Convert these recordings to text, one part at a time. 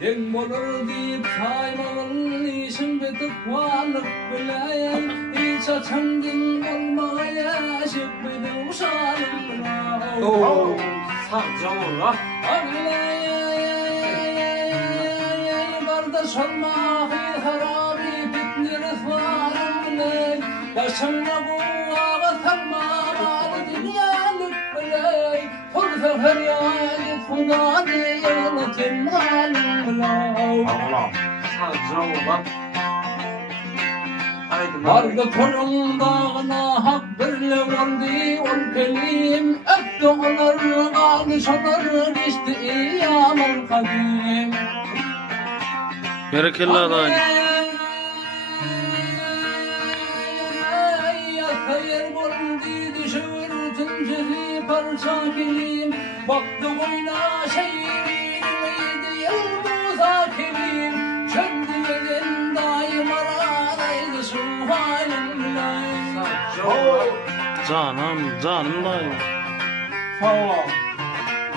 Den bolur deyip saymalın işin bitip varlık bileyen İça çandın olmaya şıkkıydı uşağım Sağcam ola Kardeş olmağı harabi bitni rızvarım biley Yaşamla bu ağa salmamalı dünyalık biley Tursa feryayet huda diyene temhalım Allah sağcam ola Vardı torun dağına hak birle vardı ol kelim Öptü onlar alış onlar işte iyamın kadim Berekella adayım. Hayır buldu düşür tünceli parça kelim Baktı oyna şehirliydi yıldıza kelim Çöndü elin daim aradaydı şu halimle Canım dayım. Sağ ol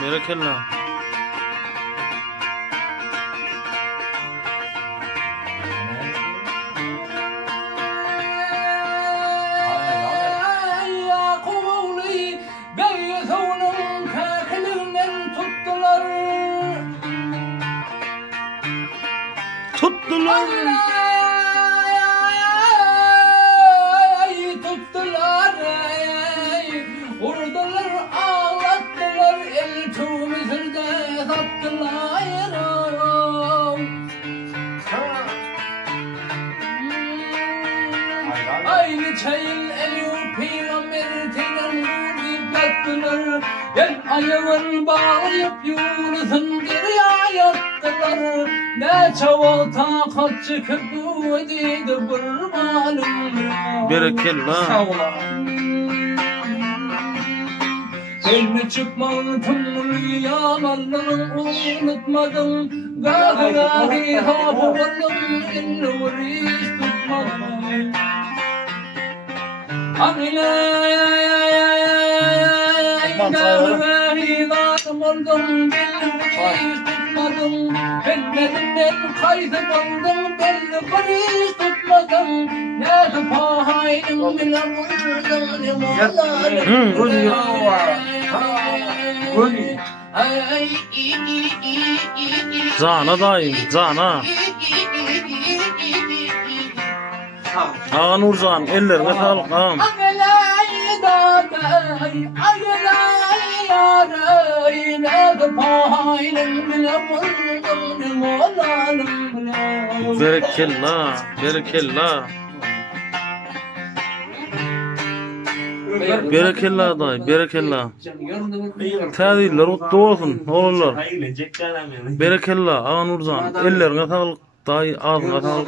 Berekella. Tuttular. Tuttular. Vurdular, ağlattılar, el tümüzürde sattılar. Aynı çayın eli peygamber tenen vurdup yattılar. El ayağın bağlayıp Yunus'un deryaya attılar. Ne çava takat çıkıp ödeydi kurbanım. Berekella. Sağ ol Elini çıkmadım rüyalarını unutmadım. Gâhi gâhi hâbı varlım elini vuruş tutmadım. Gâhi zatım oldum belli vuruş tutmadım. Bellerinden kaydı oldum belli vuruş tutmadım. Ne pahaydım bile vurdum limanlarım. Cana dayım, cana. Ağa Nurcan, ellerine sağlık ağam. Berekella, berekella. Berekella dayı, berekella. Tədiller otlu olsun, oğullar. Berekella, ağa Nurcan, ellerine sağlık, dayı ağzına sağlık.